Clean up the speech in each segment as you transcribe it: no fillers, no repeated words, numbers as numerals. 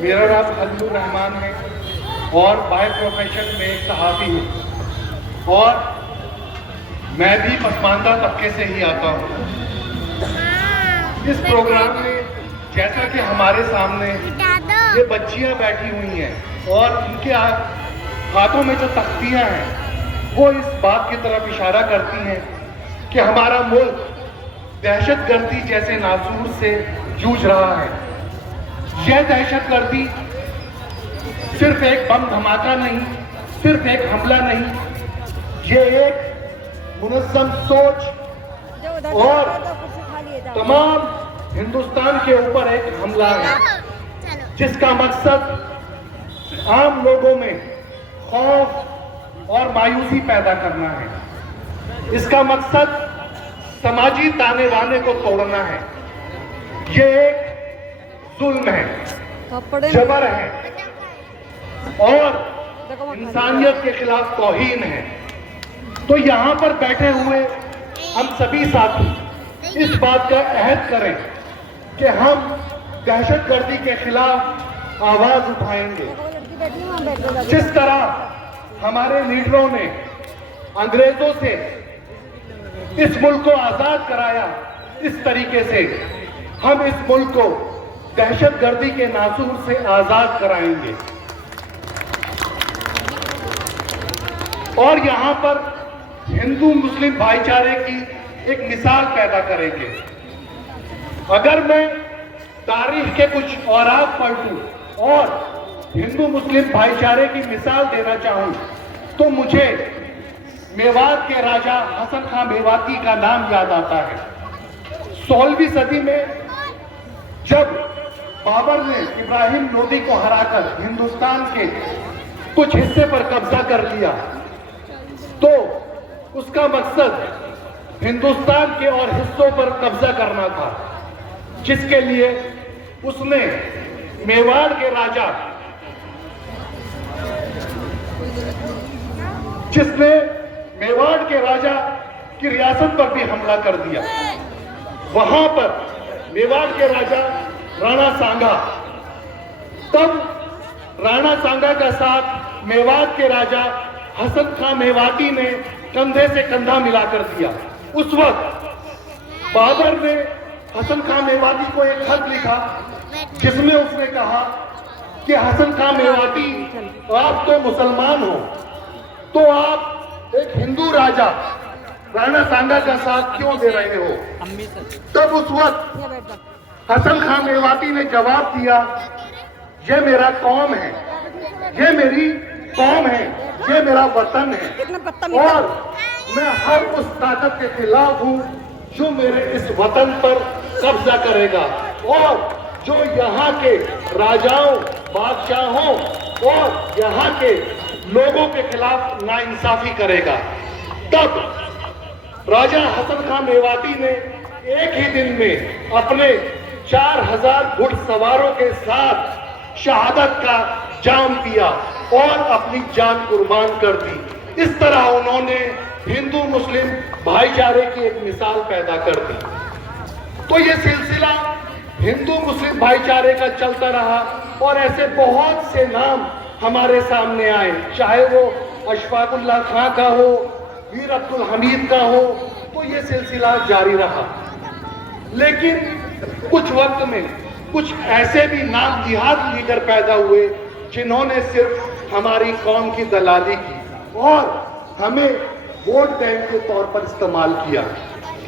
मेरा नाम खलीलुर रहमान है और बाय प्रोफेशन में सहाफ़ी हूँ और मैं भी पसमानदा तबके से ही आता हूँ। इस प्रोग्राम में जैसा कि हमारे सामने ये बच्चियाँ बैठी हुई हैं और इनके हाथों में जो तख्तियाँ हैं वो इस बात की तरफ इशारा करती हैं कि हमारा मुल्क दहशतगर्दी जैसे नासूर से जूझ रहा है। यह दहशतगर्दी सिर्फ एक बम धमाका नहीं, सिर्फ एक हमला नहीं, ये एक मुनज़्ज़म सोच और तमाम हिंदुस्तान के ऊपर एक हमला है जिसका मकसद आम लोगों में खौफ और मायूसी पैदा करना है। इसका मकसद समाजी ताने बाने को तोड़ना है। ये एक जुल्म है, जबर है और इंसानियत के खिलाफ तौहीन है। तो यहाँ पर बैठे हुए हम सभी साथी इस बात का अहद करें कि हम दहशतगर्दी के खिलाफ आवाज उठाएंगे। जिस तरह हमारे लीडरों ने अंग्रेजों से इस मुल्क को आजाद कराया, इस तरीके से हम इस मुल्क को दहशतगर्दी के नासूर से आजाद कराएंगे। और यहां पर हिंदू मुस्लिम भाईचारे की एक मिसाल पैदा करेंगे। अगर मैं तारीख के कुछ औरात पलटूं और हिंदू मुस्लिम भाईचारे की मिसाल देना चाहूं तो मुझे मेवात के राजा हसन खां मेवाती का नाम याद आता है। 16वीं सदी में जब बाबर ने इब्राहिम लोदी को हराकर हिंदुस्तान के कुछ हिस्से पर कब्जा कर लिया तो उसका मकसद हिंदुस्तान के और हिस्सों पर कब्जा करना था, जिसके लिए उसने मेवाड़ के राजा की रियासत पर भी हमला कर दिया। वहां पर मेवाड़ के राजा राणा सांगा, तब राणा सांगा का साथ मेवाड़ के राजा हसन खां मेवाती ने कंधे से कंधा मिलाकर दिया। उस वक्त बाबर ने हसन खां मेवाती को एक खत लिखा जिसमें उसने कहा कि हसन खां मेवाती, आप तो मुसलमान हो तो आप एक हिंदू राजा राणा सांगा का साथ क्यों दे रहे हो? तब उस वक्त हसन खां मेवाती ने जवाब दिया, ये मेरा कौम है, ये मेरी कौम है, ये मेरा वतन है और मैं हर उस ताकत के खिलाफ हूं जो मेरे इस वतन पर कब्जा करेगा और जो यहाँ के राजाओं, बादशाहों और यहाँ के लोगों के खिलाफ नाइंसाफी करेगा। तब राजा हसन खां मेवाती ने एक ही दिन में अपने 4000 घुड़सवारों के साथ शहादत का जाम पिया और अपनी जान कुर्बान कर दी। इस तरह उन्होंने हिंदू मुस्लिम भाईचारे की एक मिसाल पैदा कर दी। तो ये सिलसिला हिंदू मुस्लिम भाईचारे का चलता रहा और ऐसे बहुत से नाम हमारे सामने आए, चाहे वो अशफाकुल्लाह खां का हो, मीर अब्दुल हमीद का हो, तो ये सिलसिला जारी रहा। लेकिन कुछ वक्त में कुछ ऐसे भी नाम जिहाद लीडर पैदा हुए जिन्होंने सिर्फ हमारी कौम की दलाली की और हमें वोट बैंक के तौर पर इस्तेमाल किया।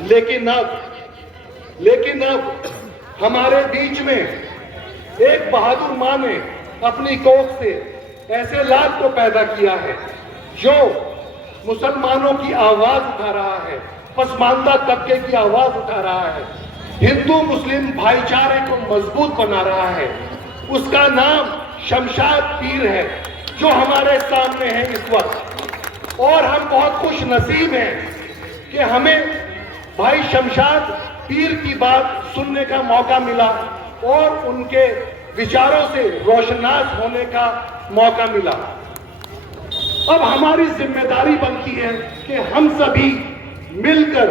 लेकिन अब हमारे बीच में एक बहादुर मां ने अपनी कोख से ऐसे लाद को पैदा किया है जो मुसलमानों की आवाज उठा रहा है, पसमानदा तबके की आवाज उठा रहा है, हिंदू मुस्लिम भाईचारे को मजबूत बना रहा है। उसका नाम शमशाद पीर है जो हमारे सामने है इस वक्त और हम बहुत खुश नसीब हैं कि हमें भाई शमशाद पीर की बात सुनने का मौका मिला और उनके विचारों से रोशनास होने का मौका मिला। अब हमारी जिम्मेदारी बनती है कि हम सभी मिलकर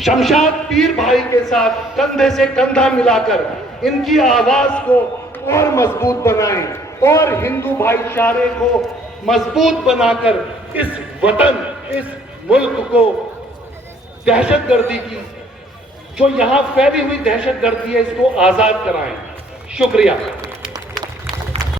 शमशाद पीर भाई के साथ कंधे से कंधा मिलाकर इनकी आवाज को और मजबूत बनाएं और हिंदू भाईचारे को मजबूत बनाकर इस वतन, इस मुल्क को दहशतगर्दी की, जो यहां फैली हुई दहशतगर्दी है, इसको आजाद कराएं। शुक्रिया।